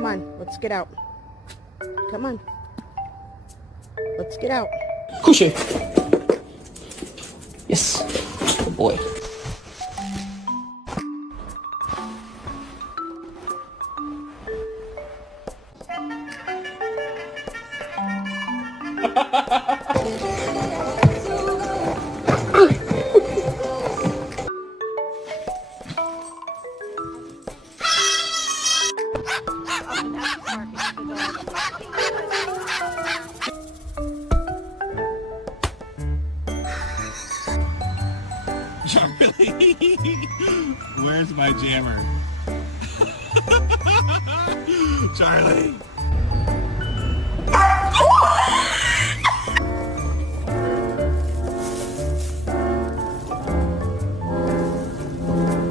Come on, let's get out. Come on. Let's get out. Couché. Yes. Good boy. Charlie, where's my jammer? Charlie.